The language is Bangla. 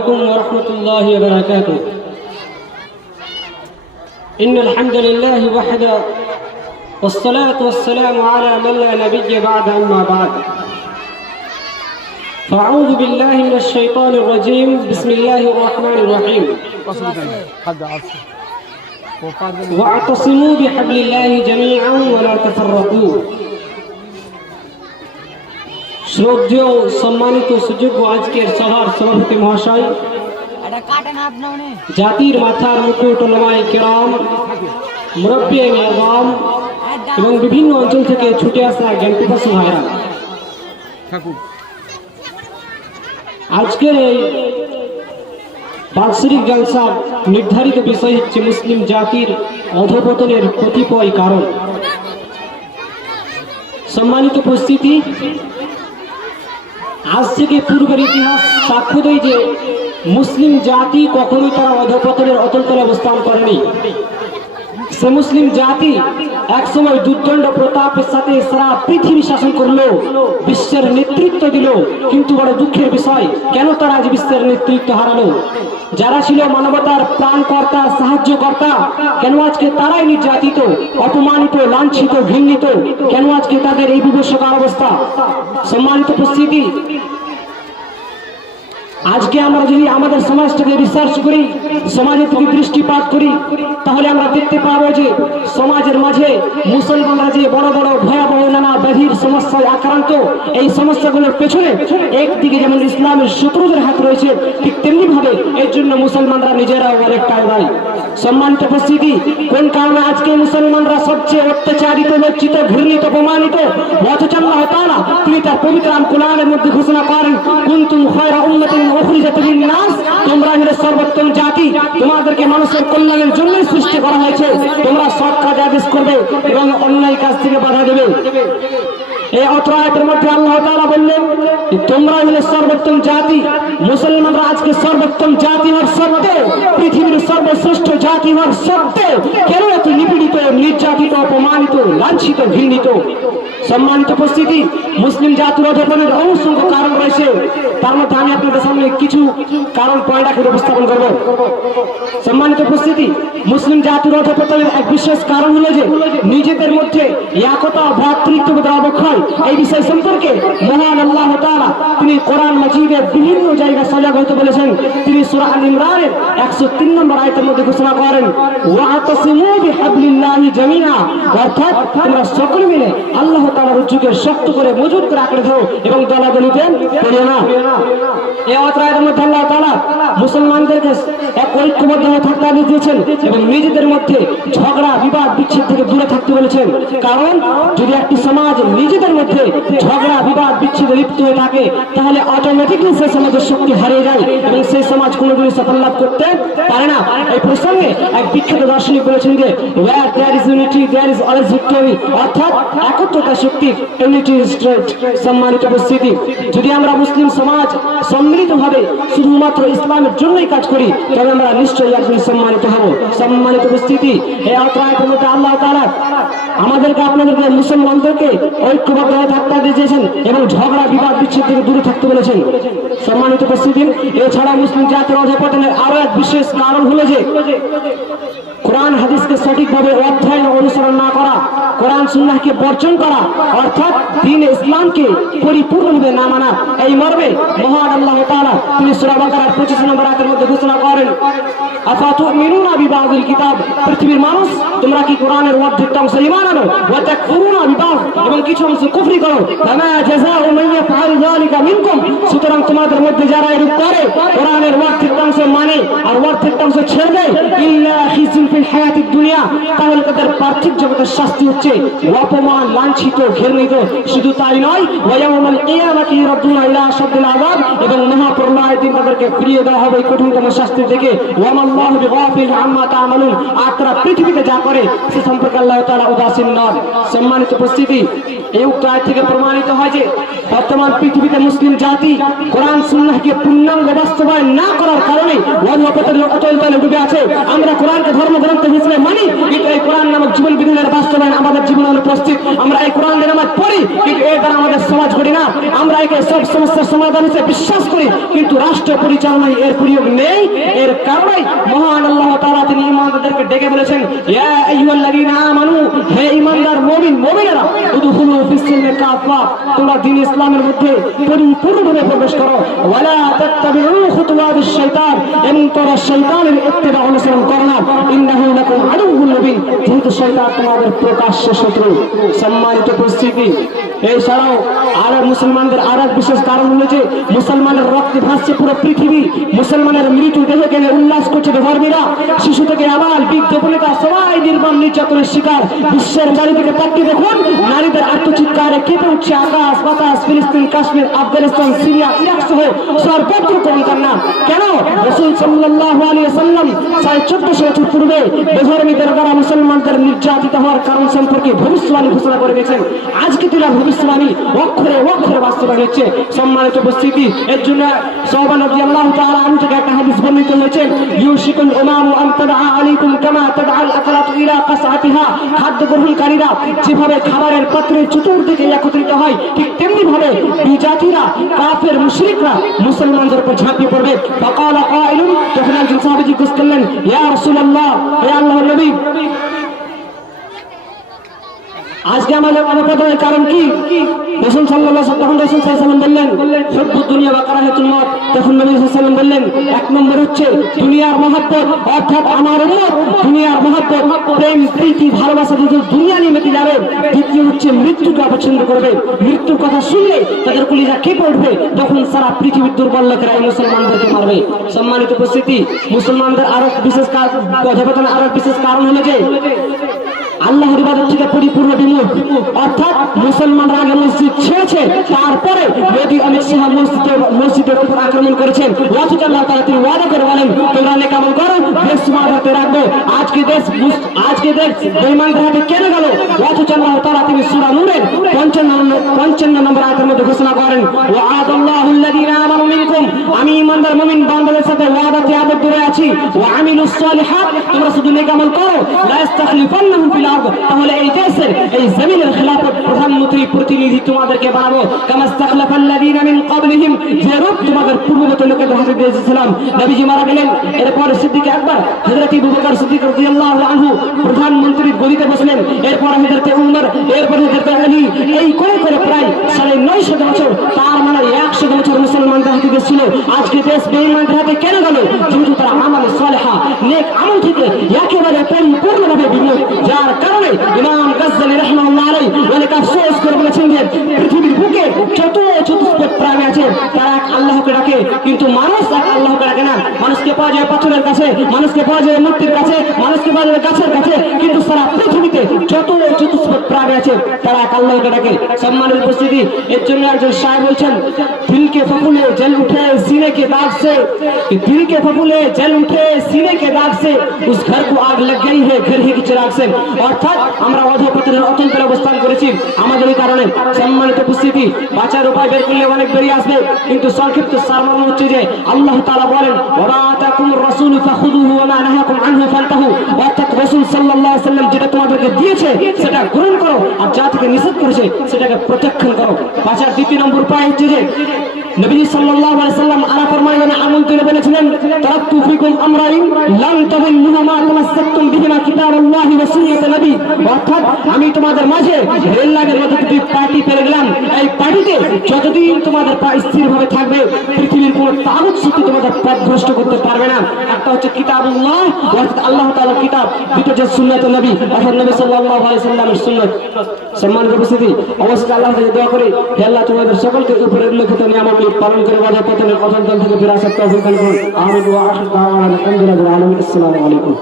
عليكم ورحمة الله وبركاته. إن الحمد لله وحده والصلاة والسلام على من لا نبي بعد أما بعد. فأعوذ بالله من الشيطان الرجيم. بسم الله الرحمن الرحيم. وأعتصموا بحبل الله جميعا ولا تفرقوا. শ্রদ্ধেয় সম্মানিত সুযোগ্য আজকের সভার সভাপতি মহাশয় জাতির মাথার মুকুট ওলামায়ে কেরাম মুরব্বী এবং বিভিন্ন অঞ্চল থেকে ছুটে আসা জ্ঞানপিপাসু ভাইরা। আজকের এই বাৎসরিক জলসা নির্ধারিত বিষয় হচ্ছে মুসলিম জাতির অধপতনের কতিপয় কারণ। সম্মানিত উপস্থিতি আজ থেকে পূর্বের ইতিহাস সাক্ষ্য দেয় যে মুসলিম জাতি কখনোই তারা অধপতনের অতলতলে অবস্থান করেনি। সে মুসলিম জাতি একসময় দুর্দণ্ড প্রতাপের সাথে সারা পৃথিবী শাসন করল, বিশ্বের নেতৃত্ব দিল, কিন্তু বড় দুঃখের বিষয়, কেন তারা আজ বিশ্বের নেতৃত্ব হারালো? যারা ছিল মানবতার প্রাণকর্তা, সাহায্যকর্তা, কেন আজকে তারাই নির্যাতিত, অপমানিত, লাঞ্ছিত, ঘৃণিত? কেন আজকে তাদের এই বিভৎসকার অবস্থা? সম্মানিত উপস্থিতি আজকে আমরা যদি আমাদের সমাজটাকে রিসার্চ করি, সমাজের থেকে দৃষ্টিপাত করি, তাহলে আমরা দেখতে পাবো যে সমাজের মাঝে মুসলমানরা যে বড় বড় ভয়াবহ নানা ব্যাধির সমস্যায় আক্রান্ত, এই সমস্যাগুলোর পেছনে একদিকে যেমন ইসলামের শত্রুদের হাত রয়েছে, ঠিক তেমনি এর জন্য মুসলমানরা নিজেরাও অনেকটাই দায়ী সম্মানিত উপস্থিতি, কোন কারণে আজকে মুসলমানরা সবচেয়ে অত্যাচারিত, লজ্জিত, ঘৃণিত, অপমানিত তিনি তার পবিত্র আল মধ্যে ঘোষণা করেন লিন-নাস তোমরা হলে সর্বোত্তম জাতি, তোমাদেরকে মানুষের কল্যাণের জন্য সৃষ্টি করা হয়েছে, তোমরা সৎ কাজ আদেশ করবে এবং অন্যায় কাজ থেকে বাধা দেবে। এই অত্র আয়াতের মধ্যে আল্লাহ তাআলা বললেন যে, তোমরা হলে সর্বোত্তম জাতি, মুসলমানরা আজকে সর্বোত্তম জাতি হওয়ার সত্ত্বেও, পৃথিবীর সর্বশ্রেষ্ঠ জাতি হওয়ার সত্ত্বেও কেন এত নিপীড়িত নির্যাতিত অপমানিত লাঞ্ছিত ঘৃণিত, সম্মানিত উপস্থিতি, মুসলিম জাতির অধপনের অসংখ্য কারণ রয়েছে। তার মধ্যে আমি আপনাদের সামনে কিছু কারণ পয়েন্ট আকারে উপস্থাপন করব। সম্মানিত উপস্থিতি, মুসলিম জাতির অধপতনের এক বিশেষ কারণ হলো যে, নিজেদের মধ্যে একতা ভ্রাতৃত্ববোধের অবক্ষয়। এই বিষয় সম্পর্কে মহান আল্লাহ তাআলা তিনি কোরআন মাজিদের বিভিন্ন জায়গায় সজাগ হতে বলেছেন। তিনি সূরা আল ইমরানের 103 নম্বর আয়াতের মধ্যে ঘোষণা করেন ওয়াতাসিমু বিহাবলিল্লাহি জামিআ অর্থাৎ তোমরা সকলে মিলে আল্লাহ তাআলার রজ্জুকে শক্ত করে মজবুত করে আঁকড়ে ধরো এবং দলাদলিতে পড়িও না? ঝগড়া কারণ যদি একটি সমাজ নিজেদের মধ্যে ঝগড়া, বিবাদ লিপ্ত হয়ে থাকে, তাহলে অটোমেটিকলি সেই সমাজের শক্তি হারিয়ে যায় এবং সেই সমাজ কোনোদিনই সফল লাভ করতে পারে না। এই প্রসঙ্গে এক বিখ্যাত দার্শনিক বলেছেন যে ইজ অর্থাৎ একত্রতা শক্তি ইউনিটি স্ট্রেট সম্মানিত উপস্থিতি। যদি আমরা মুসলিম সমাজ সম্মিলিতভাবে শুধুমাত্র ইসলামের জন্যই কাজ করি তবে আমরা নিশ্চয়ই একজন সম্মানিত হব। সম্মানিত উপস্থিতি, এই আত্রায়ের মধ্যে আল্লাহ তাআলা আমাদেরকে, আপনাদেরকে, মুসলমানদেরকে ঐক্যবদ্ধ হয়ে থাকতে দিয়েছেন এবং ঝগড়া, বিবাদ, বিচ্ছেদ থেকে দূরে থাকতে বলেছেন। সম্মানিত উপস্থিতি, এছাড়া মুসলিম জাতির অধপতনের আরও এক বিশেষ কারণ হলো যে, কোরআন, হাদিসকে সঠিকভাবে অধ্যয়ন অনুসরণ না করা কোরআন সুন্নাহকে বর্জন করা, অর্থাৎ দিন ইসলামকে পরিপূর্ণভাবে না মানা, এই মর্মে মহান আল্লাহ তাআলা তিনি সূরা বাকারার 25 নম্বর আয়াতের মধ্যে ঘোষণা করেন আফাতুমিনুনা বিবাদিল কিতাব? পৃথিবীর মানুষ, তোমরা কি কোরআনের অর্ধেক অংশ ঈমান আনো? ওয়া তাকফুরুনা বিবাদ। এবং কিছু অংশ কুফরি করো। সুতরাং তোমাদের মধ্যে যারা এরূপ করে, কোরআনের অর্ধেক অংশ মানে আর অর্ধেক অংশ ছেড়ে দেয়, ইল্লা খিজুন ফিল হায়াতিদ দুনিয়া। তাহলে তাদের পার্থিব জগতের শাস্তি হচ্ছে অপমান, লাঞ্ছিত, ঘৃণিত। শুধু তাই নয় এবং মহাপ্রলয়ের দিন তাদেরকে ফিরিয়ে দেওয়া হবে কঠিনতম শাস্তি থেকে পৃথিবীতে যা করে, সে সম্পর্কে আল্লাহ উদাসীন নন। সম্মানিত উপস্থিতি, এই উক্ত থেকে প্রমাণিত হয় যে, বর্তমান পৃথিবীতে মুসলিম জাতি কোরআন, সুন্নাহকে পূর্ণাঙ্গ বাস্তবায়ন না করার কারণে অচল তলে ডুবে আছে। আমরা কোরআনকে ধর্মগ্রন্থ হিসেবে মানি, কিন্তু এই কোরআন নামক জীবন বিধানের বাস্তবায়ন আমাদের জীবনের উপস্থিত আমরা এই কোরআন নামাজ পড়ি, কিন্তু এর দ্বারা আমাদের সমাজ করি না। আমরা একে সব সমস্যার সমাধান হিসেবে বিশ্বাস করি, কিন্তু রাষ্ট্র পরিচালনায় এর প্রয়োগ নেই। এর কারণে মহান আল্লাহ তাআলা তিনি ইমানদারদেরকে ডেকে বলেছেন, ইয়া হে ঈমানদার মুমিন, মুমিনেরা, উদখুলু ফিস-সিলমি কাফা তোমরা দ্বীন ইসলামের মধ্যে পরিপূর্ণভাবে প্রবেশ করো। ওয়ালা তাত্তাবিউ খুতুওয়াতিশ শাইতান মুসলমানের মৃত্যু দেখে গেলে উল্লাস করছে ধর্মীরা। শিশু থেকে আবার বৃদ্ধ সবাই নির্মম নির্যাতনের শিকার। বিশ্বের চারিদিকে তাকিয়ে দেখুন, নারীদের আত্মচিৎকারে কেঁপে উঠছে আকাশ, বাতাস, ফিলিস্তিন, কাশ্মীর, আফগানিস্তান, সিরিয়া, ইরাক সহ সর্বত্র না কেন? রসুল সাল্লাল্লাহু আলী সাল্লাম সাড়ে চোদ্দশো বছর পূর্বে বেধর্মীদের দ্বারা মুসলমানদের নির্যাতিত হওয়ার কারণ সম্পর্কে ভবিষ্যবাণী ঘোষণা করে গেছেন আজকে তুলা ভবিষ্যবাণী অক্ষরে অক্ষরে বাস্তবায়ন হচ্ছে। সম্মানিত উপস্থিতি, এর জন্য সোহবান আল্লাহ তাআলা আনহু থেকে একটা হাদিস বর্ণিত হয়েছে, ইউশিকুল উমামু আন তাদআ আলাইকুম কামা তাদআল আকালাতু ইলা কাসআতিহা। খাদ্য গ্রহণকারীরা যেভাবে খাবারের পাত্রের চতুর্দিকে একত্রিত হয়, ঠিক তেমনি ভাবে বিজাতিরা, কাফের, মুশরিকরা মুসলমানদের উপর ঝাঁপিয়ে পড়বে। ফাকালা কাইলুন, তখন একজন সাহাবী জিজ্ঞেস করলেন, ইয়া রাসূলুল্লাহ আল্লাহর নবী আজকে আমাদের অনপদের কারণ কি? রসুল আলাইহি তখন রসুল আলাইহি বললেন সব্য দুনিয়া বা কারাহাতুল মত তখন নবী বললেন, এক নম্বর হচ্ছে দুনিয়ার মহব্বত, অর্থাৎ আমার উম্মত, দুনিয়ার মহব্বত, প্রেম, প্রীতি, ভালোবাসা যদি দুনিয়া নিয়ে মেতে যাবে, দ্বিতীয় হচ্ছে মৃত্যুকে অপছন্দ করবে। মৃত্যুর কথা শুনলে তাদের কলিজা কেঁপে উঠবে, তখন সারা পৃথিবীর দুর্বল লোকেরা এই মুসলমানদেরকে মারবে। সম্মানিত উপস্থিতি, মুসলমানদের আরও বিশেষ কারণ অধপতনের আরও বিশেষ কারণ হলো যে আল্লাহর ইবাদত থেকে পরিপূর্ণ বিমুখ অর্থাৎ মুসলমানরা আগে মসজিদ ছেড়েছে, তারপরে মোদী অমিত শাহ মসজিদে মসজিদের উপর আক্রমণ করেছেন। অথচ আল্লাহ তাআলা তিনি ওয়াদা করে বলেন, তোমরা নেক আমল করো, দেশ তোমার হাতে রাখব। আজকে দেশ আজকে দেশ বেঈমানদের হাতে কেন গেল। অথচ আল্লাহ তাআলা তিনি সূরা নূরের 55 55 নম্বর আয়াতের মধ্যে ঘোষণা করেন, ওয়াদাল্লাহু আল্লাযীনা আমানু মিনকুম। আমি ইমানদার মুমিন বান্দাদের সাথে ওয়াদাতে আবদ্ধ আছি। ওয়া আমিলুস সালিহাত তোমরা শুধু নেক আমল করো লা ইস্তাখলিফান্নাহুম ফিল আরদ তাহলে এই দেশের, এই জমিনের খেলাফত প্রধানমন্ত্রী প্রতিনিধি তোমাদেরকে বানাবো। বসলেন। এরপর এই করে প্রায় সাড়ে নয়শো বছর, তার মানে একশো বছর দেশ ছিল আজকে দেশ বেঈমানদের হাতে কেন গেল? যেহেতু তারা আমলে সালেহা, নেক আমল থেকে একেবারে পরিপূর্ণভাবে বিমুখ যার কারণে ইমাম গাজ্জালি রাহমাহুল্লাহ আলাই অনেক আফসোস করে বলেছেন যে, পৃথিবীর বুকে যত চতুষ্পদ প্রাণী আছে, তারা আল্লাহকে ডাকে, কিন্তু মানুষ এক আল্লাহকে ডাকে না মানুষকে পাওয়া যায় পাথরের কাছে মানুষকে পাওয়া যায় মূর্তির কাছে মানুষকে পাওয়া যায় গাছের কাছে কিন্তু সারা পৃথিবীতে যত চতুষ্পদ প্রাণী আছে তারা এক আল্লাহকে ডাকে সম্মানের উপস্থিতি এর জন্য একজন সাহেব বলছেন दिल के फफूले जल उठे सीने के दाग से कि दिल के फफूले जल उठे सीने के दाग से उस घर को आग लग गई है घर ही की चिराग से অর্থাৎ আমরা অধপতনের অতন্ত্রে অবস্থান করেছি আমাদের এই কারণে সম্মানিত উপস্থিতি বাঁচার উপায় বের করলে অনেক বেরিয়ে আসবে কিন্তু সংক্ষিপ্ত সারমর্ম হচ্ছে যে আল্লাহ তাআলা বলেন ওয়া তাকুম রাসূল ফাখুযুহু ওয়া মা নাহাকুম আনহু ফান্তাহু অর্থাৎ রাসূল সাল্লাল্লাহু আলাইহি সাল্লাম যেটা তোমাদেরকে দিয়েছে, সেটা গ্রহণ করো। আর যা থেকে নিষেধ করেছে, সেটাকে প্রত্যাখ্যান করো। বাঁচার দ্বিতীয় নম্বর উপায় হচ্ছে যে নবী সাল্লাল্লাহু আলাইহি সাল্লাম আরাফার ফরমায়েন আমল তুলে বলেছিলেন তারাক্তু ফিকুম আমরাইন লান তাদিল্লুহা মা তামাসসাকতুম বিহিমা কিতাবাল্লাহি ওয়া সুন্নাত নবী অর্থাৎ আমি তোমাদের মাঝে রেল লাইনের মধ্যে দুটি পার্টি পেরে গেলাম এই পার্টিতে যতদিন তোমাদের পা স্থিরভাবে থাকবে পৃথিবীর কোনো তাগুত শক্তি তোমাদের পথ ভ্রষ্ট করতে পারবে না একটা হচ্ছে কিতাবুল্লাহ অর্থাৎ আল্লাহ তাআলার কিতাব দ্বিতীয় যে সুন্নাত নবী অর্থাৎ নবী সাল্লাল্লাহু আলাইহি সাল্লামের সুন্নাত সম্মানিত উপস্থিতি অবশ্যই আল্লাহ থেকে দোয়া করি হে আল্লাহ তোমাদের সকলকে উপরে উল্লেখিত নিয়মাবলী পালন করে বাধা পতনের অতন্ত্র থেকে ফিরে আসার তৌফিক দান করুন آمد وآخر دعوانا الحمد لله رب العالمين. السلام عليكم.